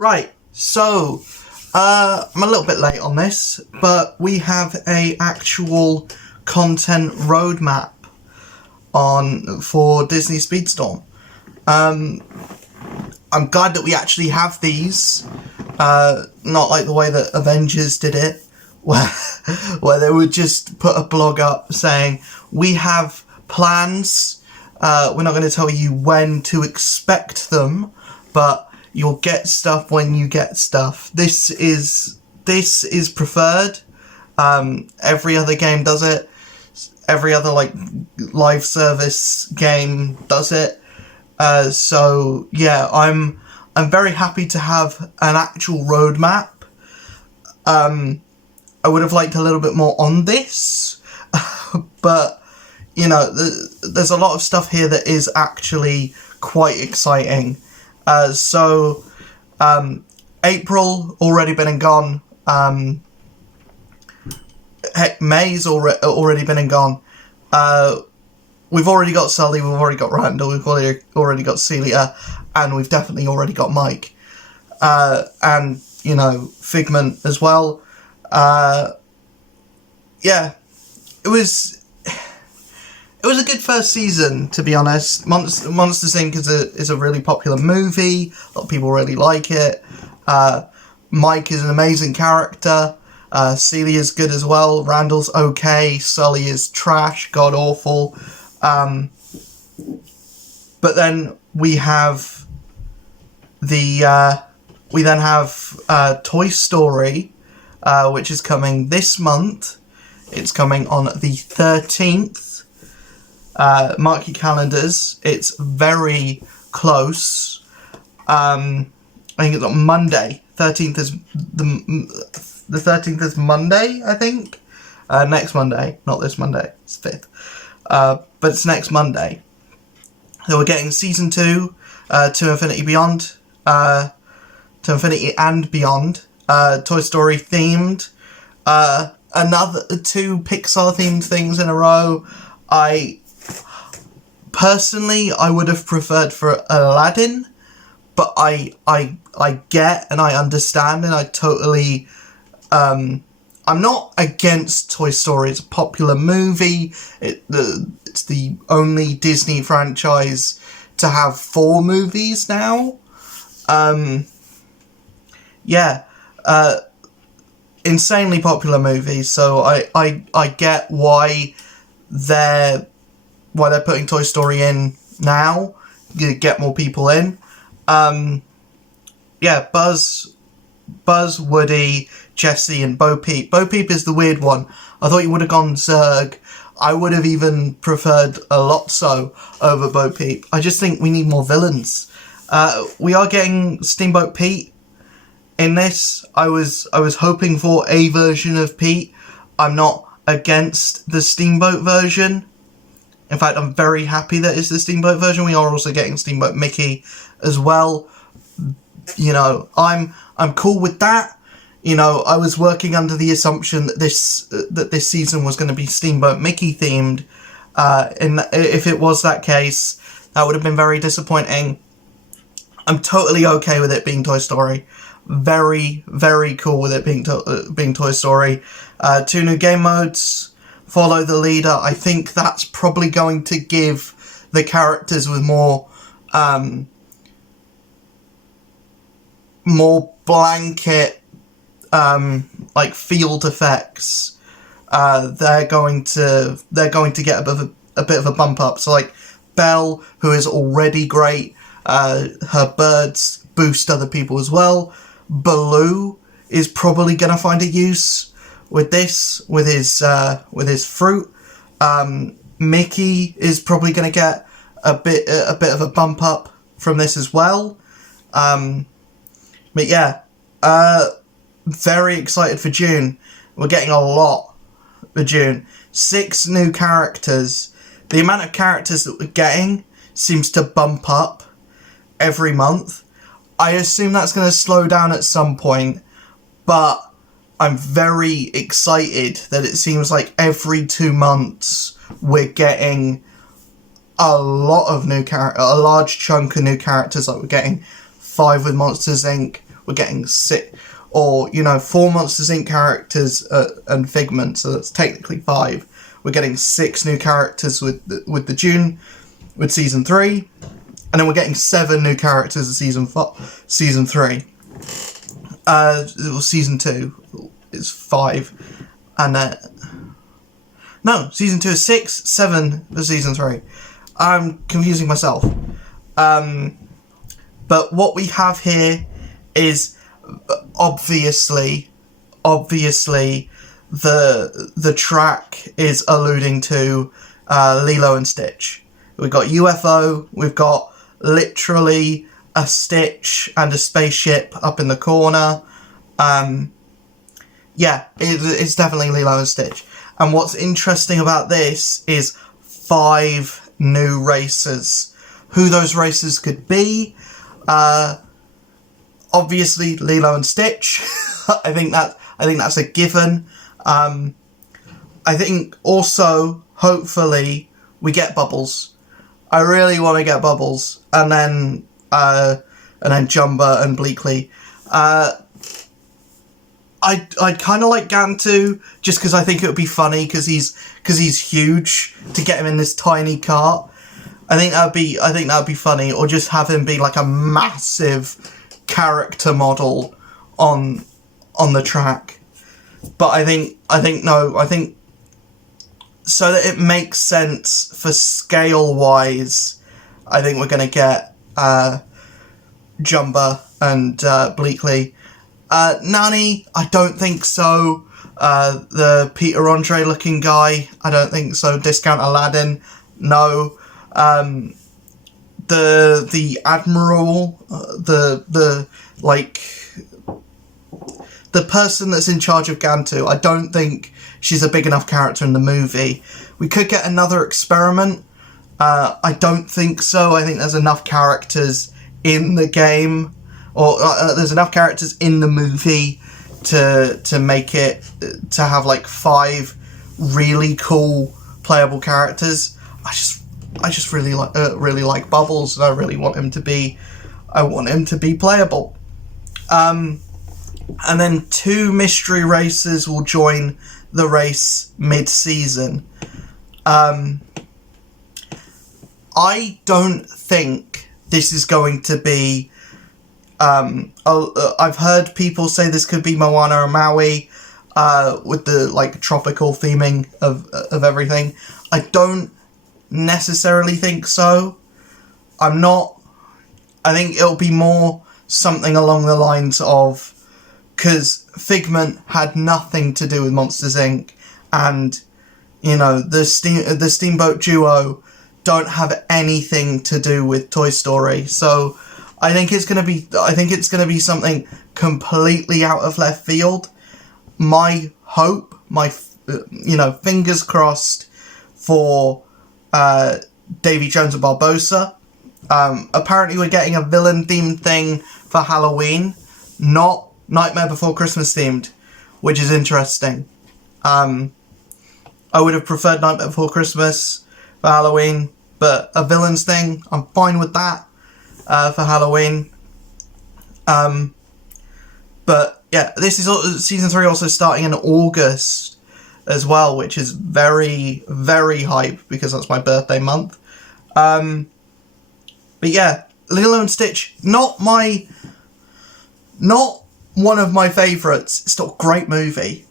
Right, so I'm a little bit late on this, but we have a actual content roadmap for Disney Speedstorm. I'm glad that we actually have these, not like the way that Avengers did it, where they would just put a blog up saying, we have plans, we're not going to tell you when to expect them, but you'll get stuff when you get stuff. This is preferred. Every other game does it. Every other live service game does it. So yeah, I'm very happy to have an actual roadmap. I would have liked a little bit more on this, but you know, there's a lot of stuff here that is actually quite exciting. So April already been and gone. Heck, May's already been and gone. We've already got Sully, we've already got Randall, we've already got Celia, and we've definitely already got Mike. And, you know, Figment as well. Yeah, it was a good first season, to be honest. Monsters Inc. is a really popular movie. A lot of people really like it. Mike is an amazing character. Celia's good as well. Randall's okay. Sully is trash, god awful. But then we have Toy Story, which is coming this month. It's coming on the 13th. Mark your calendars. It's very close. I think it's on Monday. 13th is the 13th is Monday, I think. Next Monday, not this Monday. It's 5th. But it's next Monday. So we're getting season 2, to Infinity Beyond, to Infinity and Beyond. Toy Story themed. Another 2 Pixar themed things in a row. Personally, I would have preferred for Aladdin, but I get and I understand and I totally, I'm not against Toy Story. It's a popular movie. It's the only Disney franchise to have 4 movies now. Yeah, insanely popular movie. So I get why they're putting Toy Story in now. You get more people in. Yeah, Buzz, Woody, Jessie, and Bo Peep. Bo Peep is the weird one. I thought you would have gone Zurg. I would have even preferred a Lotso over Bo Peep. I just think we need more villains. We are getting Steamboat Pete in this. I was hoping for a version of Pete. I'm not against the Steamboat version. In fact, I'm very happy that it's the Steamboat version. We are also getting Steamboat Mickey as well. You know, I'm cool with that. You know, I was working under the assumption that this season was going to be Steamboat Mickey themed. And if it was that case, that would have been very disappointing. I'm totally okay with it being Toy Story. Very, very cool with it being Toy Story. 2 new game modes. Follow the leader. I think that's probably going to give the characters with more blanket field effects. They're going to get a bit of a bump up. So Belle, who is already great, her birds boost other people as well. Baloo is probably gonna find a use with this, with his fruit. Mickey is probably going to get a bit of a bump up from this as well. But yeah, very excited for June. We're getting a lot for June. 6 new characters. The amount of characters that we're getting seems to bump up every month. I assume that's going to slow down at some point, but I'm very excited that it seems like every 2 months we're getting a lot of new a large chunk of new characters. Like we're getting 5 with Monsters Inc. we're getting 6, or, you know, 4 Monsters Inc. characters and Figment, so that's technically 5. We're getting 6 new characters with Season 3, and then we're getting 7 new characters in Season 3. Season 2 is 5, and no, Season 2 is 6, 7 for Season 3. I'm confusing myself. But what we have here is obviously the track is alluding to Lilo and Stitch. We've got UFO, we've got literally a Stitch and a spaceship up in the corner. Yeah, it's definitely Lilo and Stitch. And what's interesting about this is 5 new races. Who those races could be? Obviously Lilo and Stitch. I think that's a given. I think also, hopefully, we get Bubbles. I really want to get Bubbles, and then Jumba and Bleakley. I'd kind of like Gantu, just because I think it would be funny, because he's huge, to get him in this tiny cart. I think that'd be funny, or just have him be like a massive character model on the track. But I think so that it makes sense for scale wise, I think we're gonna get Jumba and Bleakley. Nani, I don't think so. The Peter Andre looking guy, I don't think so. Discount Aladdin, no. The Admiral, the person that's in charge of Gantu, I don't think she's a big enough character in the movie. We could get another experiment. I don't think so. I think there's enough characters in the game, or there's enough characters in the movie to make it, to have like 5 really cool playable characters. I just really like Bubbles, and I really want him to be playable. And then 2 mystery races will join the race mid-season. I don't think this is going to be... I've heard people say this could be Moana and Maui, with the like tropical theming of everything. I don't necessarily think so. I think it'll be more something along the lines of, because Figment had nothing to do with Monsters Inc. and, you know, the Steamboat Duo don't have anything to do with Toy Story. So I think it's gonna be something completely out of left field. My hope, fingers crossed for Davy Jones and Barbossa. Apparently we're getting a villain themed thing for Halloween, not Nightmare Before Christmas themed, which is interesting. I would have preferred Nightmare Before Christmas for Halloween, but a villains thing, I'm fine with that for Halloween. But yeah, this is season 3 also starting in August as well, which is very, very hype because that's my birthday month. But yeah, Lilo and Stitch, not one of my favourites. It's still a great movie.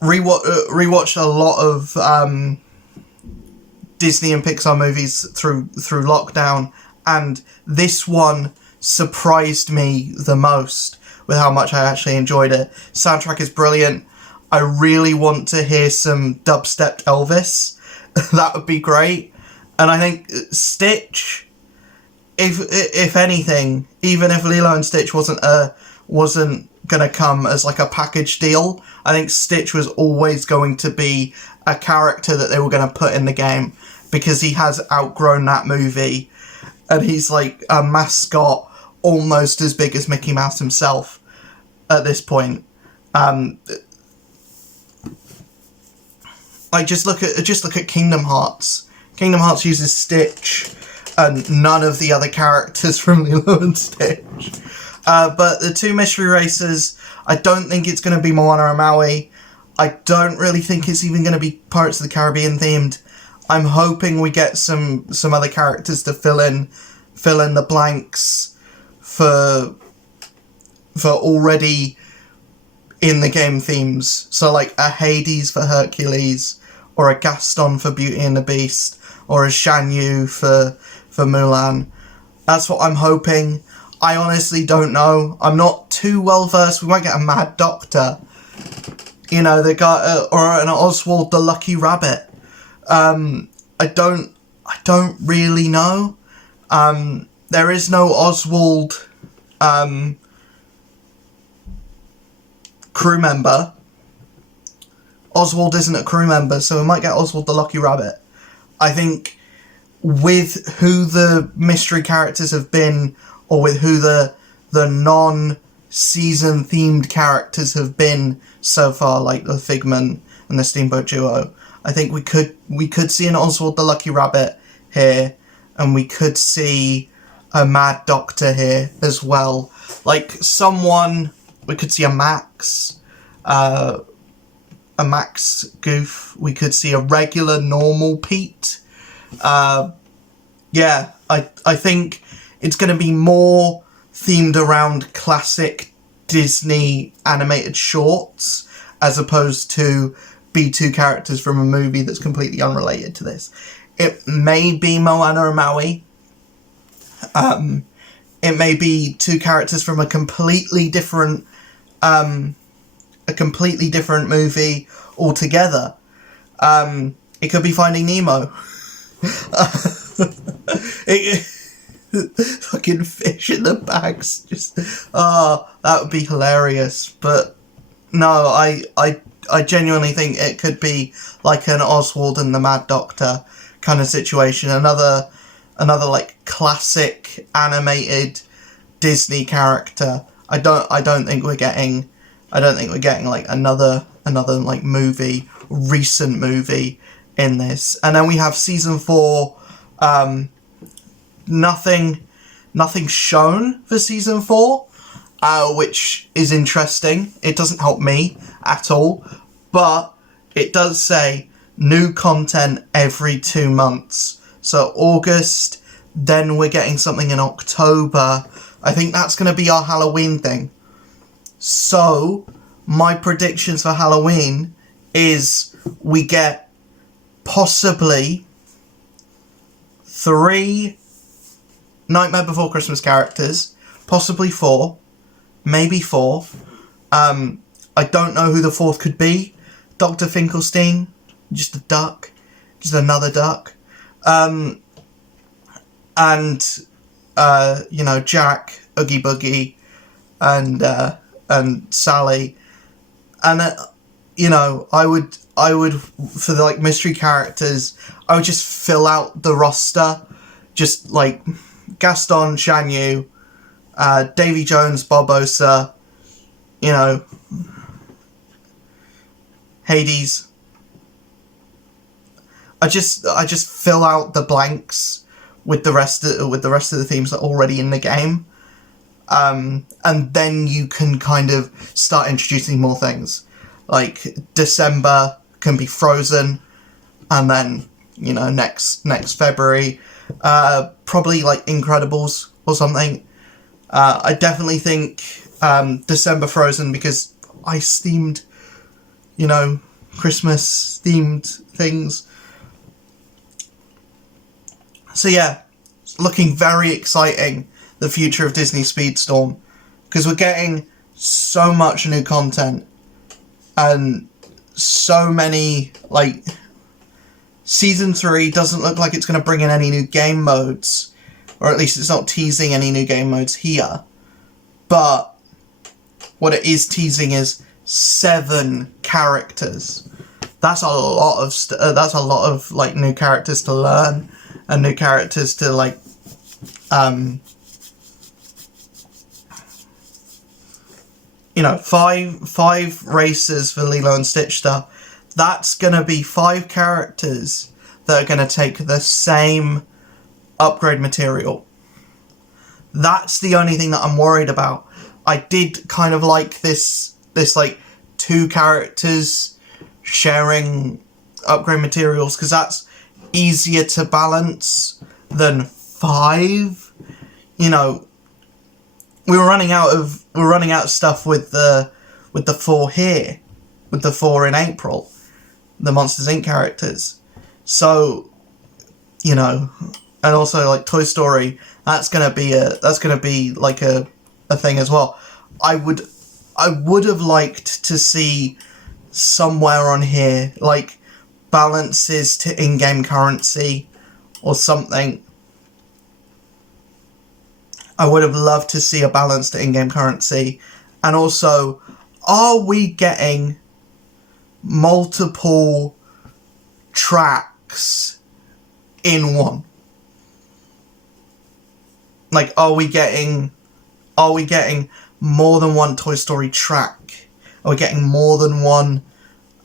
Rewatched a lot of Disney and Pixar movies through lockdown, and this one surprised me the most with how much I actually enjoyed it. Soundtrack is brilliant. I really want to hear some dubstep Elvis. That would be great. And I think Stitch, if anything, even if Lilo and Stitch wasn't gonna come as like a package deal, I think Stitch was always going to be a character that they were gonna put in the game, because he has outgrown that movie, and he's like a mascot almost as big as Mickey Mouse himself at this point. Like just look at Kingdom Hearts. Kingdom Hearts uses Stitch and none of the other characters from Lilo and Stitch. But the two mystery races, I don't think it's going to be Moana or Maui. I don't really think it's even going to be Pirates of the Caribbean themed. I'm hoping we get some other characters to fill in the blanks for already in the game themes. So like a Hades for Hercules, or a Gaston for Beauty and the Beast, or a Shan Yu for Mulan. That's what I'm hoping. I honestly don't know. I'm not too well versed. We might get a Mad Doctor. You know, the guy, or an Oswald the Lucky Rabbit. I don't really know. There is no Oswald crew member. Oswald isn't a crew member, so we might get Oswald the Lucky Rabbit. I think with who the mystery characters have been, or with who the non-season themed characters have been so far, like the Figment and the Steamboat Duo, I think we could see an Oswald the Lucky Rabbit here, and we could see a Mad Doctor here as well. Like someone, we could see a Max Goof. We could see a regular normal Pete. Yeah, I think it's going to be more themed around classic Disney animated shorts, as opposed to be two characters from a movie that's completely unrelated to this. It may be Moana or Maui. It may be two characters from a completely different movie altogether. It could be Finding Nemo. Fucking fish in the bags. Just that would be hilarious. But no, I genuinely think it could be like an Oswald and the Mad Doctor kind of situation. Another like classic animated Disney character. I don't think we're getting like another like recent movie in this. And then we have season 4. Nothing shown for season 4, which is interesting. It doesn't help me at all, but it does say new content every 2 months. So August, then we're getting something in October. I think that's going to be our Halloween thing. So my predictions for Halloween is we get possibly 3 Nightmare Before Christmas characters, possibly 4, maybe 4. I don't know who the 4th could be. Dr. Finkelstein, just a duck, just another duck. And Jack, Oogie Boogie, and Sally. And I would for the like mystery characters, I would just fill out the roster, just like Gaston, Shan Yu, Davy Jones, Barbossa, Hades. I just fill out the blanks with the rest of the themes that are already in the game, and then you can kind of start introducing more things. Like December can be Frozen, and then next February, probably like Incredibles or something. I definitely think December Frozen, because ice themed, Christmas themed things. So yeah, it's looking very exciting, the future of Disney Speedstorm, because we're getting so much new content and so many, like, Season 3 doesn't look like it's going to bring in any new game modes, or at least it's not teasing any new game modes here, but what it is teasing is 7 characters. That's a lot of like new characters to learn, and new characters to like five races for Lilo and Stitch stuff. That's gonna be 5 characters that are gonna take the same upgrade material. That's the only thing that I'm worried about. I did kind of like this like 2 characters sharing upgrade materials, because that's easier to balance than 5. You know, we're running out of stuff with the 4 here, with the 4 in April, the Monsters Inc. characters. So, you know, and also like Toy Story, that's gonna be like a thing as well. I would have liked to see somewhere on here like balances to in-game currency or something. I would have loved to see a balance to in-game currency. And also, are we getting multiple tracks in one? Like, are we getting more than one Toy Story track? Are we getting more than one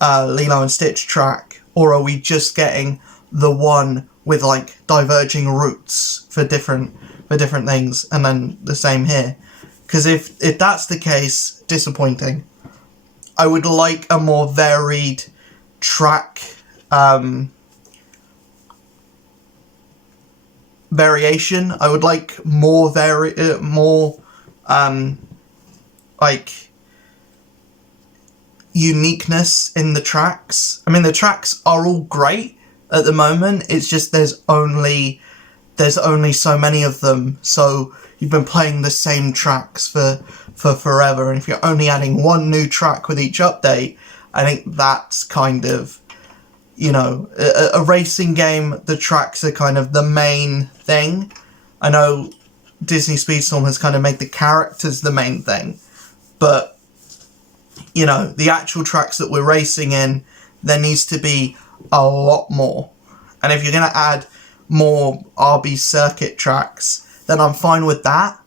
Lilo and Stitch track? Or are we just getting the one with like diverging routes for different things, and then the same here? Because if that's the case, disappointing. I would like a more varied track variation. I would like more like uniqueness in the tracks. I mean, the tracks are all great at the moment. It's just there's only so many of them. So you've been playing the same tracks for forever, and if you're only adding one new track with each update, I think that's kind of, you know, a racing game, the tracks are kind of the main thing. I know Disney Speedstorm has kind of made the characters the main thing, but, you know, the actual tracks that we're racing in, there needs to be a lot more. And if you're going to add more RB circuit tracks, then I'm fine with that.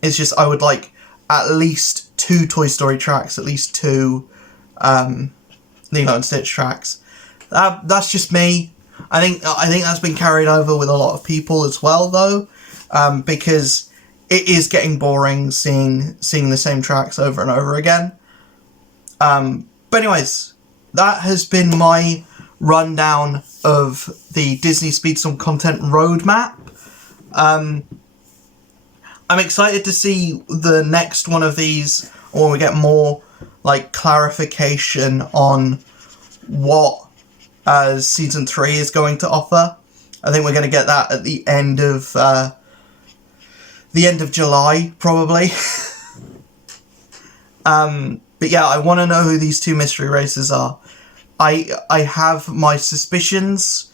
It's just I would like at least 2 Toy Story tracks, at least 2 Lilo and Stitch tracks. That's just me. I think that's been carried over with a lot of people as well, though, because it is getting boring seeing the same tracks over and over again. But anyways, that has been my rundown of the Disney Speedstorm content roadmap. I'm excited to see the next one of these, or when we get more like clarification on what season 3 is going to offer. I think we're going to get that at the end of July, probably. But yeah, I want to know who these 2 mystery racers are. I have my suspicions.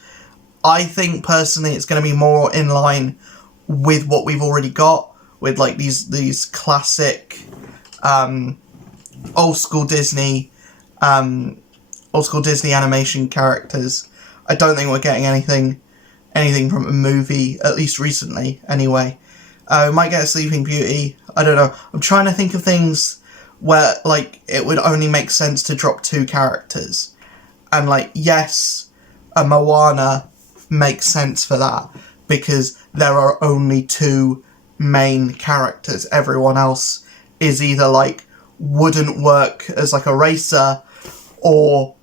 I think personally it's going to be more in line with what we've already got, with like these classic old school Disney animation characters. I don't think we're getting anything from a movie, at least recently anyway. We might get a Sleeping Beauty, I don't know. I'm trying to think of things where like it would only make sense to drop 2 characters. And like, yes, a Moana makes sense for that, because there are only 2 main characters. Everyone else is either like wouldn't work as like a racer, or,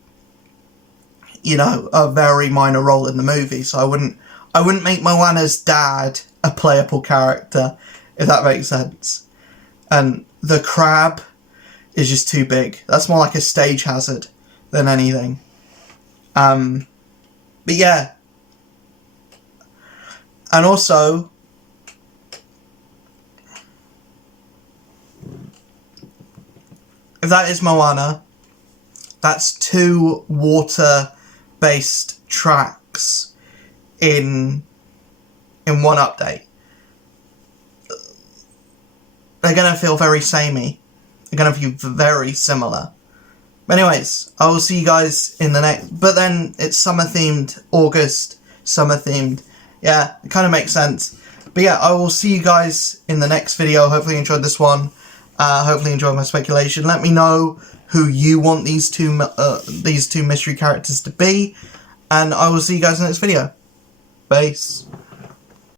you know, a very minor role in the movie. So I wouldn't make Moana's dad a playable character, if that makes sense. And the crab is just too big. That's more like a stage hazard than anything. But yeah. And also, if that is Moana, that's 2 water-based tracks in one update. They're going to feel very samey. They're going to feel very similar. But anyways, I will see you guys in the next... But then it's summer-themed, August, summer-themed. Yeah, it kind of makes sense. But yeah, I will see you guys in the next video. Hopefully you enjoyed this one. Hopefully you enjoyed my speculation. Let me know who you want these two mystery characters to be. And I will see you guys in the next video. Peace.